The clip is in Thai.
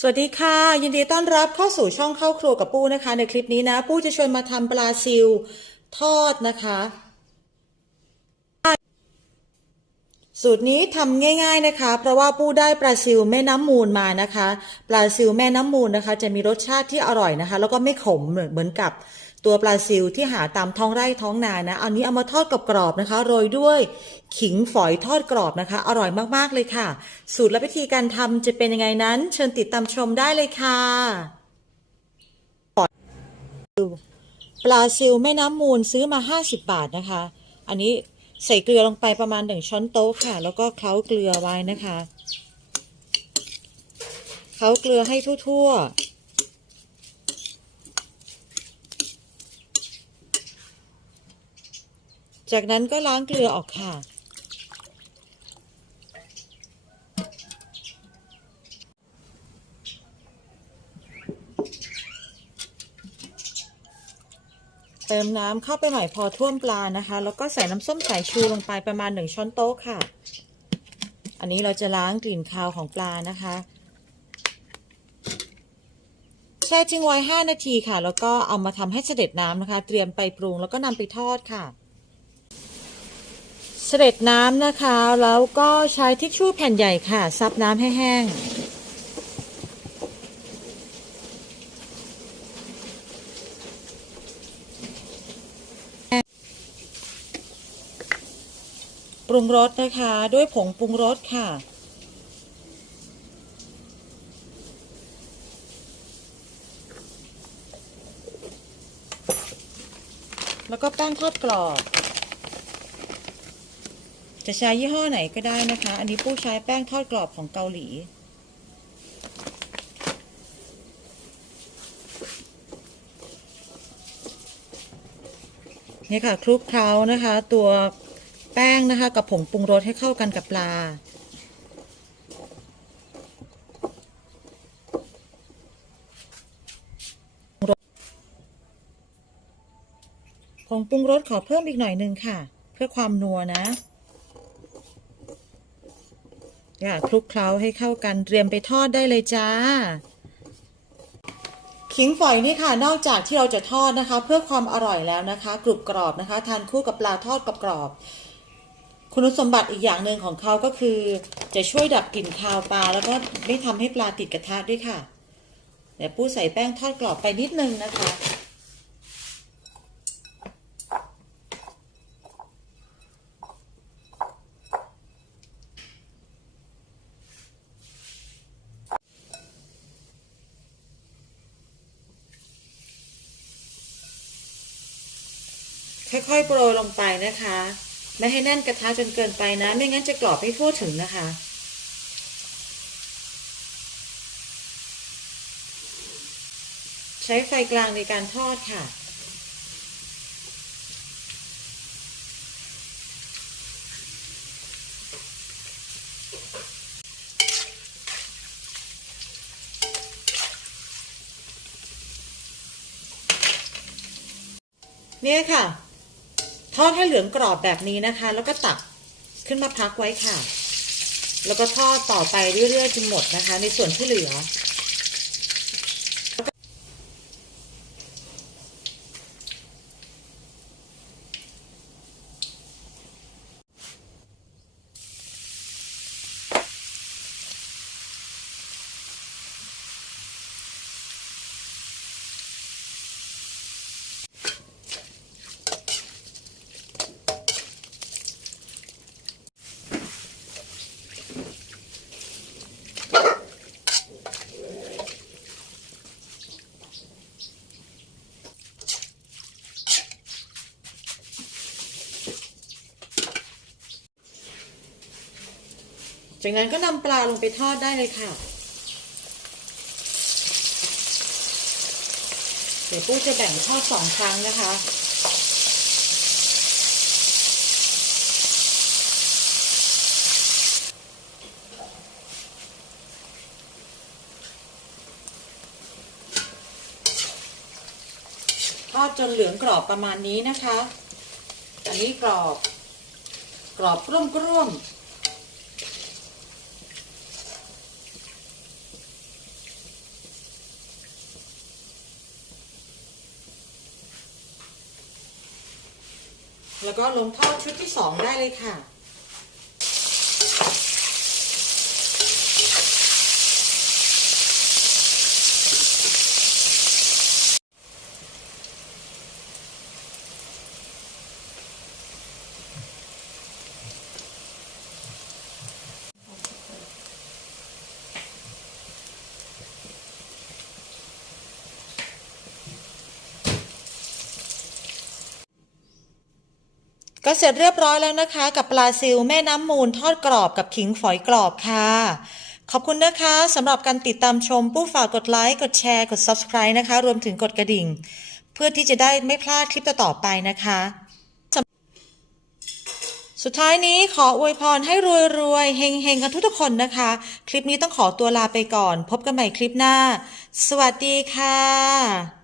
สวัสดีค่ะ ยินดีต้อนรับเข้าสู่ช่องเข้าครัวกับปูนะคะ ในคลิปนี้นะปูจะชวนมาทำปลาซิลทอดนะคะ สูตรนี้ทำง่ายๆนะคะ เพราะว่าปูได้ปลาซิลแม่น้ำมูลมานะคะ ปลาซิลแม่น้ำมูลนะคะ จะมีรสชาติที่อร่อยนะคะ แล้วก็ไม่ขมเหมือนเหมือนกับ ตัวปลาซิลที่หาตามท้องไร่ท้องนานะ อันนี้เอามาทอดกรอบๆนะคะ โรยด้วยขิงฝอยทอดกรอบนะคะ อร่อยมากๆเลยค่ะ สูตรและวิธีการทำจะเป็นยังไงนั้น เชิญติดตามชมได้เลยค่ะปลาซิลแม่น้ำมูลซื้อมา 50 บาทนะคะ อันนี้ใส่เกลือลงไปประมาณหนึ่งช้อนโต๊ะค่ะ แล้วก็เคล้าเกลือไว้นะคะ เคล้าเกลือให้ทั่วๆ จากนั้นก็ล้างเกลือออกค่ะ เติมน้ำเข้าไปหน่อยพอท่วมปลานะคะ แล้วก็ใส่น้ำส้มสายชูลงไปประมาณหนึ่งช้อนโต๊ะค่ะ อันนี้เราจะล้างกลิ่นคาวของปลานะคะแช่ทิ้งไว้ 5 นาทีค่ะ แล้วก็เอามาทำให้เสด็จน้ำนะคะ เตรียมไปปรุงแล้วก็นำไปทอดค่ะ เสด็จน้ำนะคะ แล้วก็ใช้ทิชชู่แผ่นใหญ่ค่ะ ซับน้ำให้แห้ง ปรุงรสนะคะ ด้วยผงปรุงรสค่ะแล้วก็แป้งทอดกรอบ จะใช้ยี่ห้อไหนก็ได้นะคะ อันนี้ปู้ใช้แป้งทอดกรอบของเกาหลี นี่ค่ะคลุกเคล้านะคะ ตัวแป้งนะคะกับผงปรุงรสให้เข้ากันกับปลาผงปรุงรสขอเพิ่มอีกหน่อยนึงค่ะ เพื่อความนัวนะ อย่าคลุกเคล้าให้เข้ากันเตรียมไปทอดได้เลยจ้า ขิงฝอยนี่ค่ะ นอกจากที่เราจะทอดนะคะ เพื่อความอร่อยแล้วนะคะ กรุบกรอบนะคะ ทานคู่กับปลาทอดกรอบคุณสมบัติอีกอย่างหนึ่งของเขาก็คือ จะช่วยดับกลิ่นคาวปลา แล้วก็ไม่ทำให้ปลาติดกระทะด้วยค่ะเดี๋ยวปูใส่แป้งทอดกรอบไปนิดนึงนะคะ ค่อยๆโปรยลงไปนะคะ ไม่ให้แน่นกระทะจนเกินไปนะ ไม่งั้นจะกรอบไม่ทั่วถึงนะคะ ใช้ไฟกลางในการทอดค่ะเนี่ยค่ะ ทอดให้เหลืองกรอบแบบนี้นะคะ แล้วก็ตักขึ้นมาพักไว้ค่ะ แล้วก็ทอดต่อไปเรื่อยๆจนหมดนะคะ ในส่วนที่เหลือ จากนั้นก็นำปลาลงไปทอดได้เลยค่ะเดี๋ยวปู้จะแบ่งทอดสองครั้งนะคะ ทอดจนเหลืองกรอบประมาณนี้นะคะ อันนี้กรอบ กรอบกรุ่มๆ แล้วก็ลงทอดชุดที่สองได้เลยค่ะ ก็เสร็จเรียบร้อยแล้วนะคะ กับปลาซิลแม่น้ำมูลทอดกรอบกับขิงฝอยกรอบค่ะ ขอบคุณนะคะสำหรับการติดตามชมผู้ฝากกดไลค์ กดแชร์ กด Subscribe นะคะ รวมถึงกดกระดิ่ง เพื่อที่จะได้ไม่พลาดคลิปต่อไปนะคะ สุดท้ายนี้ขออวยพรให้รวยๆเฮงๆกันทุกๆคนนะคะ คลิปนี้ต้องขอตัวลาไปก่อน พบกันใหม่คลิปหน้า สวัสดีค่ะ